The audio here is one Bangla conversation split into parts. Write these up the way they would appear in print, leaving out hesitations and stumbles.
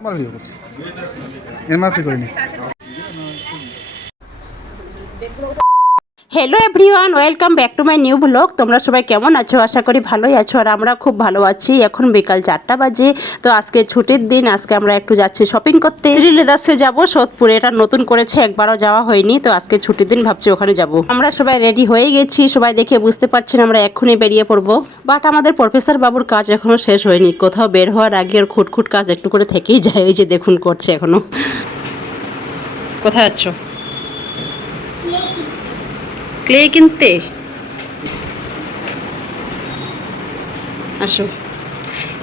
আমার ভিডিও করছি এমআরপি করিনি। Hello everyone, welcome back to my new blog. তোমরা সবাই কেমন আছো? আশা করি ভালোই আছো, আর আমরা খুব ভালো আছি। এখন বিকাল 4টা বাজে। তো আজকে ছুটির দিন, আজকে আমরা একটু যাচ্ছি শপিং করতে। শ্রী লেদার্সে যাবো, সোদপুরে। এটা নতুন করেছে, একবারও যাওয়া হয়নি। তো আজকে ছুটির দিন ভাবছি ওখানে যাব। আমরা সবাই রেডি হয়ে গেছি, সবাই দেখে বুঝতে পারছেন আমরা এক্ষুনি বেরিয়ে পড়বো। বাট আমাদের প্রফেসর বাবুর কাজ এখনো শেষ হয়নি। কোথাও বের হওয়ার আগে ওর খুটখুট কাজ একটু করে থেকেই যায়। ওই যে দেখুন করছে এখনো। কোথায় যাচ্ছ? ক্লে কিনতে। আসো,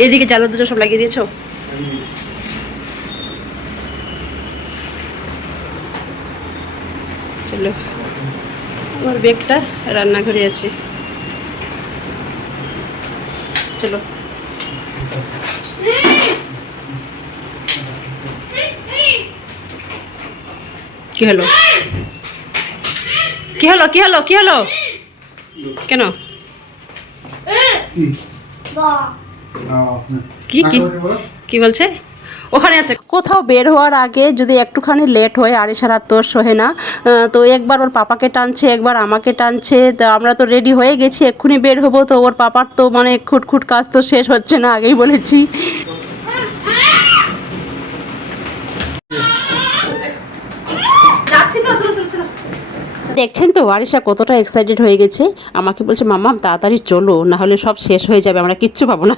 এদিকে জালো দুটো সব লাগিয়ে দিয়েছো? চলো, আমার ব্যাগটা রান্নাঘরে আছে। চলো। কি হলো? কি হলো? কি হলো? কি হলো? কেন? কি কি কি বলছে? ওখানে আছে। কোথাও বের হওয়ার আগে যদি একটুখানি লেট হয়, আরিশার আর তোর সহে না। তো একবার ওর পাপাকে টানছে, একবার আমাকে টানছে। তো আমরা তো রেডি হয়ে গেছি, এক্ষুনি বের হবো। তো ওর পাপার তো মানে খুটখুট কাজ তো শেষ হচ্ছে না, আগেই বলেছি। দেখছেন তো আরিশা কতটা এক্সাইটেড হয়ে গেছে। আমাকে বলছে মাম্মা তাড়াতাড়ি চলো, না হলে সব শেষ হয়ে যাবে, আমরা কিচ্ছু পাবো না।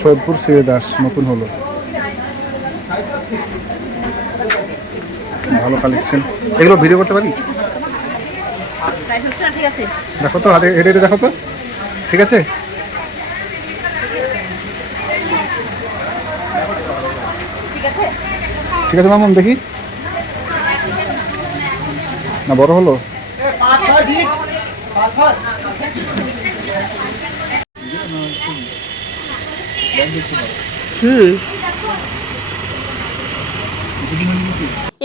সোদপুর শ্রীদাস নতুন হলো, ভালো কালেকশন। এগুলো ভিডিও করতে পারি? দেখো তো, হাতে হেঁটে হেঁটে দেখো তো। ঠিক আছে, ঠিক আছে মামুন, দেখি না বড় হলো।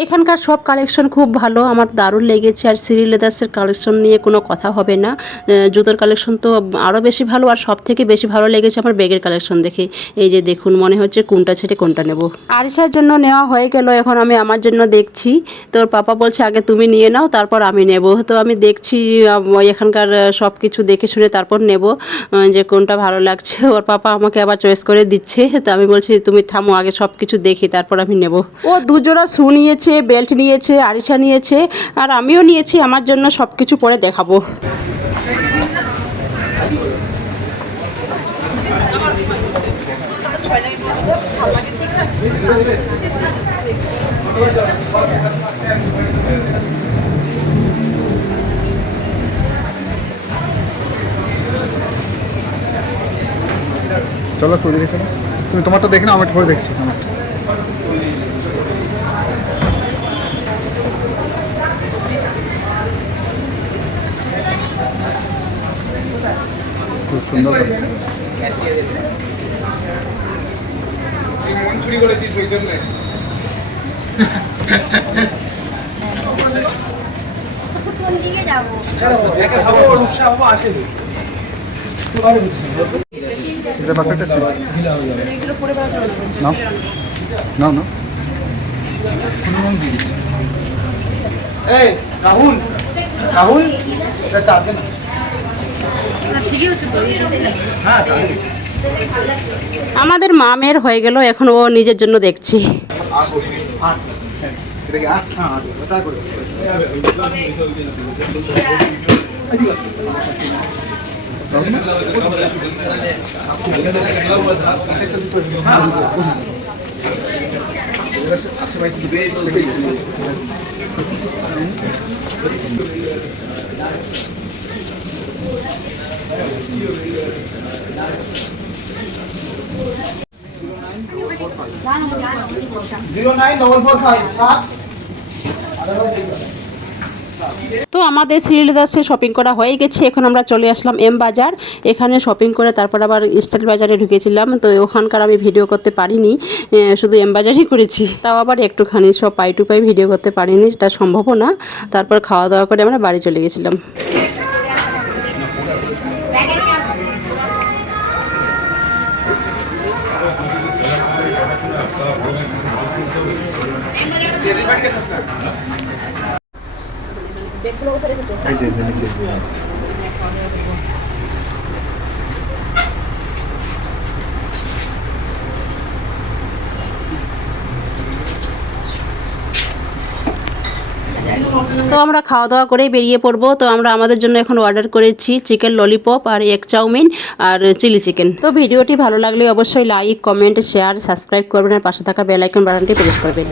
এখানকার সব কালেকশন খুব ভালো, আমার দারুণ লেগেছে। আর শ্রী লেদার্সের কালেকশন নিয়ে কোনো কথা হবে না। জুতোর কালেকশন তো আরও বেশি ভালো, আর সব থেকে বেশি ভালো লেগেছে আমার ব্যাগের কালেকশন দেখে। এই যে দেখুন, মনে হচ্ছে কোনটা ছেড়ে কোনটা নেব। আরিশার জন্য নেওয়া হয়ে গেল, এখন আমি আমার জন্য দেখছি। তোর পাপা বলছে আগে তুমি নিয়ে নাও, তারপর আমি নেব। তো আমি দেখছি এখানকার সব কিছু দেখে শুনে তারপর নেব, যে কোনটা ভালো লাগছে। ওর পাপা আমাকে আবার চয়েস করে দিচ্ছে। তো আমি বলছি তুমি থামো, আগে সব কিছু দেখি তারপর আমি নেব। ও দুজোড়া শু নিয়েছে, বেল্ট নিয়েছে, আরিশা নিয়েছে, আর আমিও নিয়েছি। আমার জন্য সব কিছু পরে দেখাবো। চলো তুই দেখে চলো, তুমি তোমারটা দেখে না, আমার পরে দেখছি আমারটা। খুব সুন্দর লাগছে। এটা পারফেক্ট আছে। নাও নাও নাও। রাহুল রাহুল এটা চাপবে না। আমাদের মামের হয়ে গেল, এখন ও নিজের জন্য দেখছি। তো আমাদের শ্রীলেদার্সে শপিং করা হয়ে গেছে, এখন আমরা চলে আসলাম এম বাজার। এখানে শপিং করে তারপর আবার স্টাইল বাজারে ঢুকেছিলাম, তো ওখানকার আমি ভিডিও করতে পারিনি, শুধু এম বাজারই করেছি। তাও আবার একটুখানি, সব পাই টু পাই ভিডিও করতে পারিনি, এটা সম্ভবও না। তারপর খাওয়া দাওয়া করে আমরা বাড়ি চলে গেছিলাম। এই যে নিচে। তো আমরা খাওয়া দাওয়া করে বেরিয়ে পড়বো। তো আমরা আমাদের জন্য এখন অর্ডার করেছি চিকেন ললিপপ আর এগ চাউমিন আর চিলি চিকেন। তো ভিডিওটি ভালো লাগলে অবশ্যই লাইক, কমেন্ট, শেয়ার, সাবস্ক্রাইব করবেন আর পাশে থাকা বেল আইকন বাটনটি প্রেস করবেন।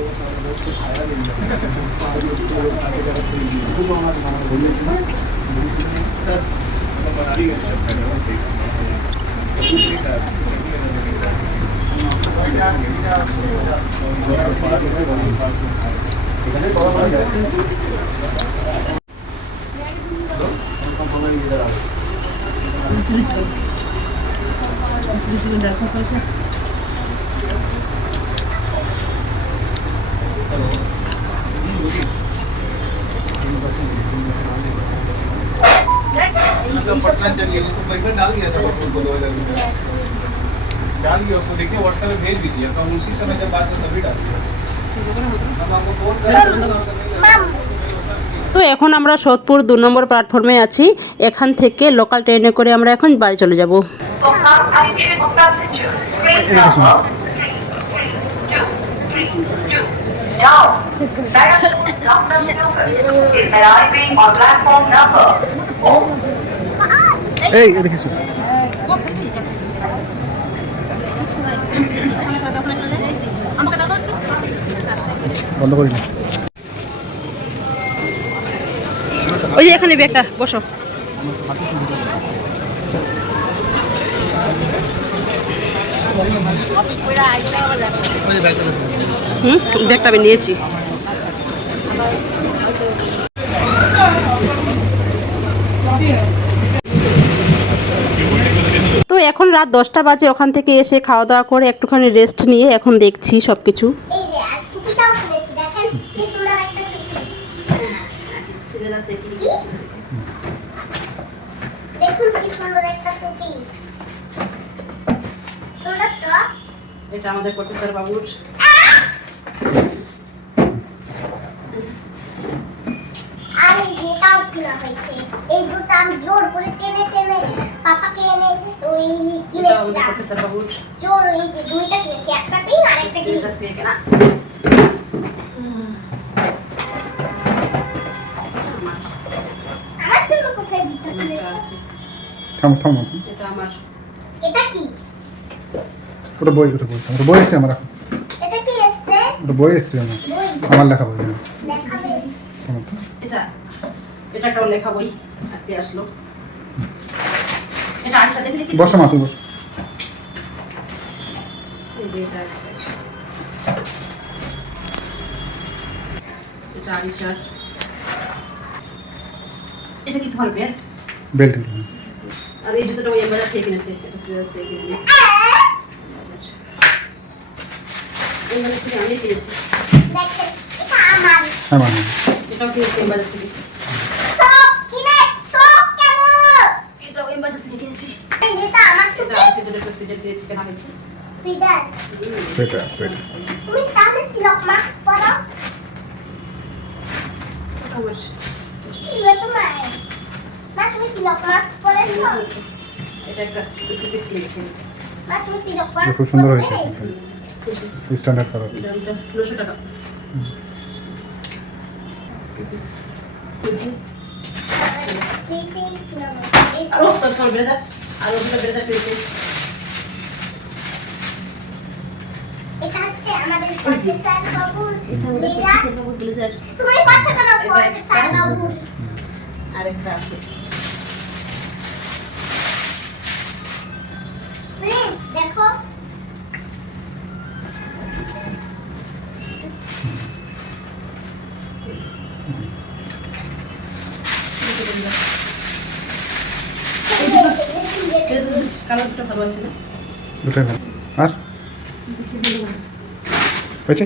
डालिए उसको देखिए व्हाट्सएप में भेज दीजिए तो हम उसी समय जब बात हो तभी डालते हैं हम आपको फोन তো এখন আমরা সোদপুর 2 নম্বর প্ল্যাটফর্মে আছি। এখান থেকে লোকাল ট্রেনে করে আমরা এখন বাড়ি চলে যাব। এই এদিকে এসো। বন্ধ করি না। ওই যে এখানে ব্যাগটা বসো। ব্যাগটা আমি নিয়েছি। তো এখন রাত 10টা বাজে। ওখান থেকে এসে খাওয়া দাওয়া করে একটুখানি রেস্ট নিয়ে এখন দেখছি সব কিছু। এই যে আর টুপিটাও খুলেছি, দেখেন কি সুন্দর একটা টুপি। দেখুন কি সুন্দর একটা টুপি, সুন্দর তো। এটা আমাদের প্রফেসর বাবুর। আর এই যেটাও কেনা হয়েছে, এই দুটো আমি জোর করে টেনে টেনে পাপাকে এনে ওই কিনেছিলাম। প্রফেসর বাবুর জোর এই যে দুইটা কিনেছি, একটা পিঙ্ক আর একটা গ্রিন। আমার জন্য কোথায় জুতো কিনেছি? থামো থামো। এটা আমার। এটা কি? ওটা বই, ওটা বই। ওটা বই এসছে আমার এখন। এটা কি এসছে? ওটা বই এসছে আমার। বই আমার লেখা বই। দেখাবে। থামো। এটা একটা লেখা বই আজকে আসলো। এটা আর সাথে লিখে বসো মা, তুই বসো। এই যে এটা আছে। এটা আরিশার। এটা কি তোমার বেল্ট? বেল্ট। আর এই জুতোটা ওই এমবাজার থেকে কিনেছে, এটা সিরিয়াস থেকে কিনেছে। এমবাজার থেকে আমি কিনেছি। দেখেন এটা আমার। হ্যাঁ মা। এটাও কিনেছি এমবাজার থেকে। সব কিনেছো কেন? এটাও এমবাজার থেকে কিনেছি। এই যেটা আমার এটা টুপি। আমি দুটো সিডের কিনেছি, কেনা হয়েছে। ফিদার। সেটা সেটা। তুমি তাহলে তিলক মাস্ক পরো। এটা আমার। এগুলো তোমার। মা তুমি তিলক মাস্ক পরেছো? এটা একটা টু পিস কিনেছি। মা তুমি তিলক এটা মাস্ক খুব সুন্দর হয়েছে। পরবে? স্ট্যান্ডার্ড সারা। এটা 900 টাকা। এইটাই কিনা আমার। এই আরো তোর ব্লেজার, আরো দুটো ব্লেজার পেয়েছি। এটা হচ্ছে আমাদের প্রফেসর বাবুর এটা আমাদের ব্লেজার। প্রফেসর বাবুর ব্লেজার। তুমি পাচ্ছ কেন এটা প্রফেসর বাবু? আরেকটা আছে। ফ্রেন্ডস দেখো, কালার দুটো ভালো আছে না? দুটোই ভালো। আর হয়েছে?